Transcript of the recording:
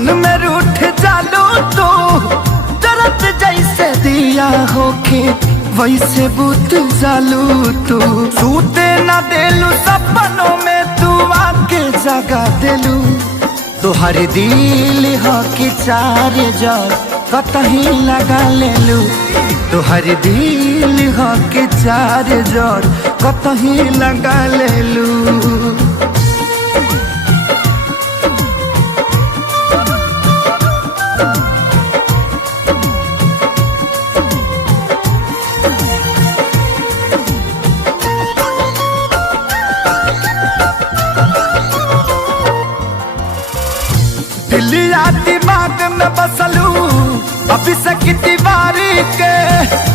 मन में रूठ जालू तू, जरत जैसे दिया होके वैसे बुत जालू तू। सूते न देलू सपनों में तू आके जगा देलू। तोहर दिल हो कि चार जर कतही लगा लेलू। तोहर दिल हो कि चार जर कतही लगा लेलू। दिलिया दिमाग में बसलू अभी से तिवारी के।